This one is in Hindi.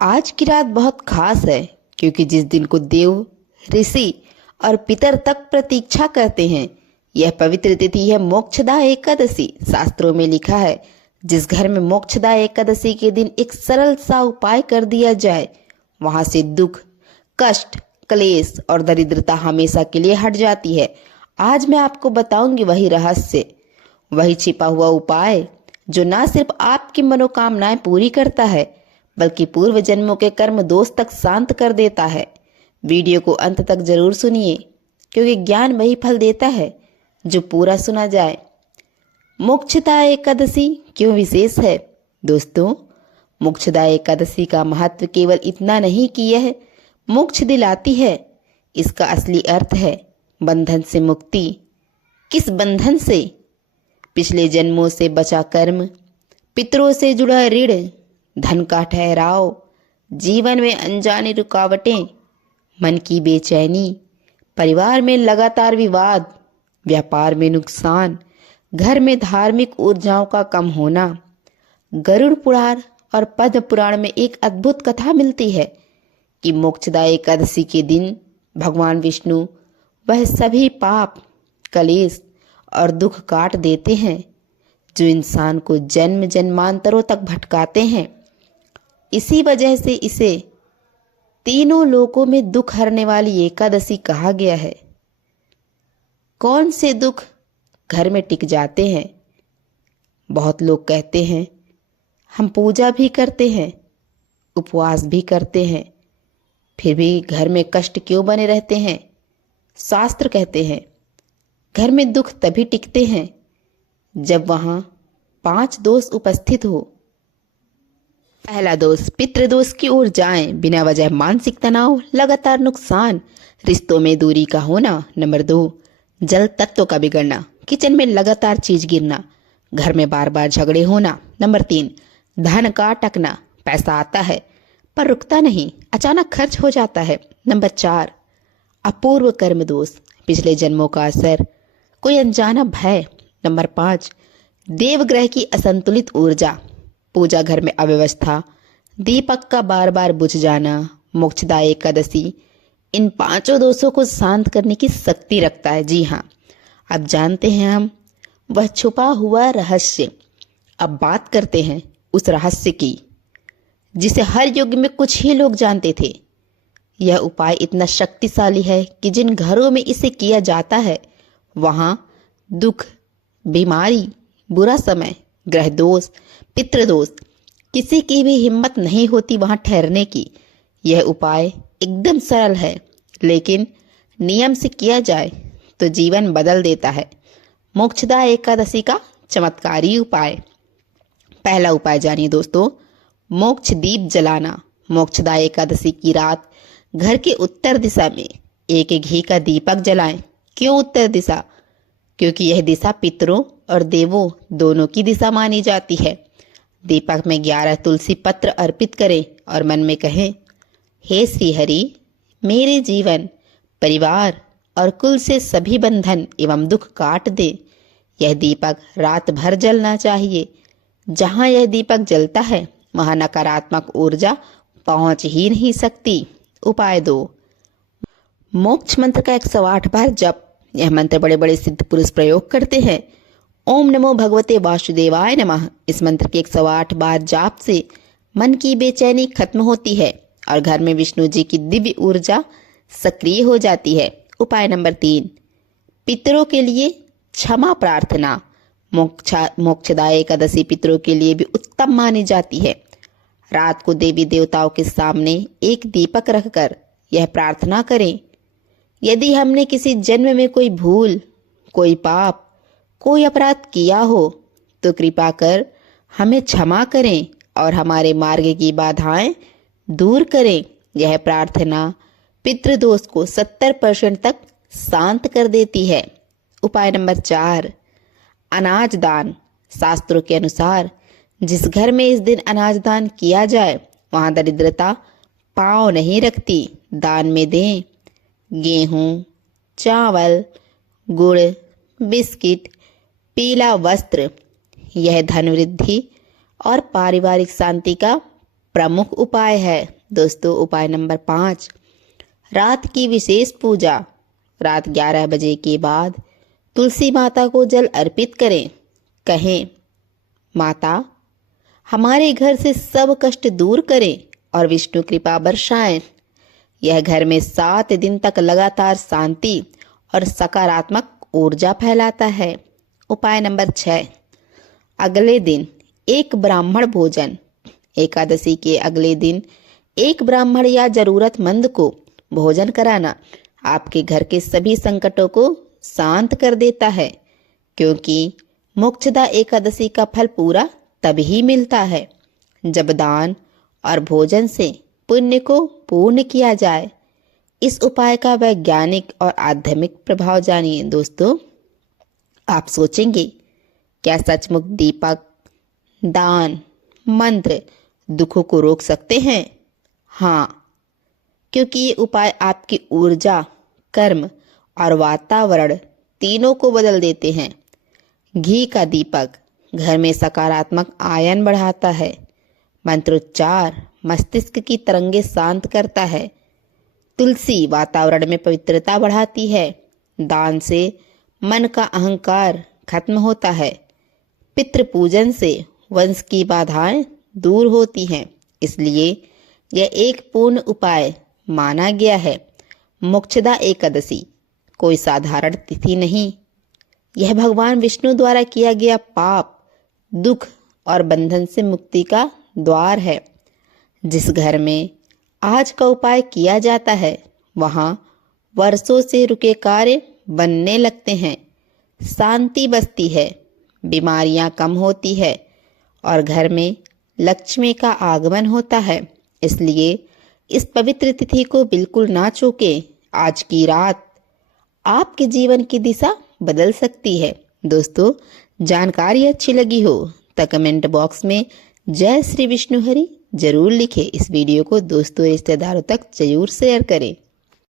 आज की रात बहुत खास है क्योंकि जिस दिन को देव, ऋषि और पितर तक प्रतीक्षा करते हैं, यह पवित्र तिथि है मोक्षदा एकादशी। शास्त्रों में लिखा है, जिस घर में मोक्षदा एकादशी के दिन एक सरल सा उपाय कर दिया जाए, वहां से दुख, कष्ट, क्लेश और दरिद्रता हमेशा के लिए हट जाती है। आज मैं आपको बताऊंगी वही रहस्य, वही छिपा हुआ उपाय जो ना सिर्फ आपकी मनोकामनाएं पूरी करता है बल्कि पूर्व जन्मों के कर्म दोष तक शांत कर देता है। वीडियो को अंत तक जरूर सुनिए क्योंकि ज्ञान वही फल देता है जो पूरा सुना जाए। मोक्षदा एकादशी क्यों विशेष है? दोस्तों, मोक्षदा एकादशी का महत्व केवल इतना नहीं कि यह मोक्ष दिलाती है। इसका असली अर्थ है बंधन से मुक्ति। किस बंधन से? पिछले जन्मों से बचा कर्म, पितरों से जुड़ा ऋण, धन का ठहराव, जीवन में अनजानी रुकावटें, मन की बेचैनी, परिवार में लगातार विवाद, व्यापार में नुकसान, घर में धार्मिक ऊर्जाओं का कम होना। गरुड़ पुराण और पद्म पुराण में एक अद्भुत कथा मिलती है कि मोक्षदा एकादशी के दिन भगवान विष्णु वह सभी पाप, कलेश और दुख काट देते हैं जो इंसान को जन्म जन्मांतरों तक भटकाते हैं। इसी वजह से इसे तीनों लोकों में दुख हरने वाली एकादशी कहा गया है। कौन से दुख घर में टिक जाते हैं? बहुत लोग कहते हैं हम पूजा भी करते हैं, उपवास भी करते हैं, फिर भी घर में कष्ट क्यों बने रहते हैं? शास्त्र कहते हैं घर में दुख तभी टिकते हैं जब वहां 5 दोष उपस्थित हो। पहला दोष, पितृदोष की ओर जाएं, बिना वजह मानसिक तनाव, लगातार नुकसान, रिश्तों में दूरी का होना। नंबर 2, जल तत्व का बिगड़ना, किचन में लगातार चीज गिरना, घर में बार बार झगड़े होना। नंबर 3, धन का अटकना, पैसा आता है पर रुकता नहीं, अचानक खर्च हो जाता है। नंबर 4, अपूर्व कर्म दोष, पिछले जन्मों का असर, कोई अनजाना भय। नंबर 5, देवग्रह की असंतुलित ऊर्जा, पूजा घर में अव्यवस्था, दीपक का बार बार बुझ जाना। मोक्षदा एकादशी इन 5 दोषों को शांत करने की शक्ति रखता है। जी हाँ, अब जानते हैं हम वह छुपा हुआ रहस्य। अब बात करते हैं उस रहस्य की जिसे हर युग में कुछ ही लोग जानते थे। यह उपाय इतना शक्तिशाली है कि जिन घरों में इसे किया जाता है वहां दुख, बीमारी, बुरा समय, ग्रह दोष, पितृदोष, किसी की भी हिम्मत नहीं होती वहां ठहरने की। यह उपाय एकदम सरल है, लेकिन नियम से किया जाए तो जीवन बदल देता है। मोक्षदा एकादशी का चमत्कारी उपाय। पहला उपाय जानिए दोस्तों, मोक्ष दीप जलाना। मोक्षदा एकादशी की रात घर के उत्तर दिशा में एक घी का दीपक जलाएं। क्यों उत्तर दिशा? क्योंकि यह दिशा पितरों और देवों दोनों की दिशा मानी जाती है। दीपक में 11 तुलसी पत्र अर्पित करें और मन में कहें, हे श्री हरि, मेरे जीवन, परिवार और कुल से सभी बंधन एवं दुख काट दे। यह दीपक रात भर जलना चाहिए। जहां यह दीपक जलता है वहां नकारात्मक ऊर्जा पहुंच ही नहीं सकती। उपाय 2, मोक्ष मंत्र का 108 बार जप। यह मंत्र बड़े बड़े सिद्ध पुरुष प्रयोग करते हैं। ओम नमो भगवते वासुदेवाय नमः। इस मंत्र के 108 बार जाप से मन की बेचैनी खत्म होती है और घर में विष्णु जी की दिव्य ऊर्जा सक्रिय हो जाती है। उपाय नंबर 3, पितरों के लिए क्षमा प्रार्थना। मोक्षदा एकादशी पितरों के लिए भी उत्तम मानी जाती है। रात को देवी देवताओं के सामने एक दीपक रखकर यह प्रार्थना करें, यदि हमने किसी जन्म में कोई भूल, कोई पाप, कोई अपराध किया हो तो कृपा कर हमें क्षमा करें और हमारे मार्ग की बाधाएं दूर करें। यह प्रार्थना पितृदोष को 70% तक शांत कर देती है। उपाय नंबर 4, अनाज दान। शास्त्रों के अनुसार जिस घर में इस दिन अनाज दान किया जाए वहां दरिद्रता पांव नहीं रखती। दान में दें गेहूं, चावल, गुड़, बिस्किट, पीला वस्त्र। यह धन वृद्धि और पारिवारिक शांति का प्रमुख उपाय है। दोस्तों उपाय नंबर 5, रात की विशेष पूजा। रात 11 बजे के बाद तुलसी माता को जल अर्पित करें। कहें, माता हमारे घर से सब कष्ट दूर करें और विष्णु कृपा बरसाएं। यह घर में 7 दिन तक लगातार शांति और सकारात्मक ऊर्जा फैलाता है। उपाय नंबर 6, अगले दिन एक ब्राह्मण भोजन। एकादशी के अगले दिन एक ब्राह्मण या जरूरतमंद को भोजन कराना आपके घर के सभी संकटों को शांत कर देता है, क्योंकि मोक्षदा एकादशी का फल पूरा तभी मिलता है जब दान और भोजन से पुण्य को पूर्ण किया जाए। इस उपाय का वैज्ञानिक और आध्यात्मिक प्रभाव जानिए। दोस्तों आप सोचेंगे, क्या सचमुच दीपक, दान, मंत्र दुखों को रोक सकते हैं? हाँ, क्योंकि ये उपाय आपकी ऊर्जा, कर्म और वातावरण तीनों को बदल देते हैं। घी का दीपक घर में सकारात्मक आयन बढ़ाता है। मंत्रोच्चार मस्तिष्क की तरंगे शांत करता है। तुलसी वातावरण में पवित्रता बढ़ाती है। दान से मन का अहंकार खत्म होता है। पितृ पूजन से वंश की बाधाएं दूर होती हैं। इसलिए यह एक पूर्ण उपाय माना गया है। मोक्षदा एकादशी कोई साधारण तिथि नहीं, यह भगवान विष्णु द्वारा किया गया पाप, दुख और बंधन से मुक्ति का द्वार है। जिस घर में आज का उपाय किया जाता है, वहां वर्षों से रुके कार्य बनने लगते हैं, शांति बसती है, बीमारियां कम होती है और घर में लक्ष्मी का आगमन होता है। इसलिए इस पवित्र तिथि को बिल्कुल ना चूकें। आज की रात आपके जीवन की दिशा बदल सकती है। दोस्तों जानकारी अच्छी लगी हो तो कमेंट बॉक्स में जय श्री विष्णु हरि जरूर लिखें। इस वीडियो को दोस्तों रिश्तेदारों तक जरूर शेयर करें।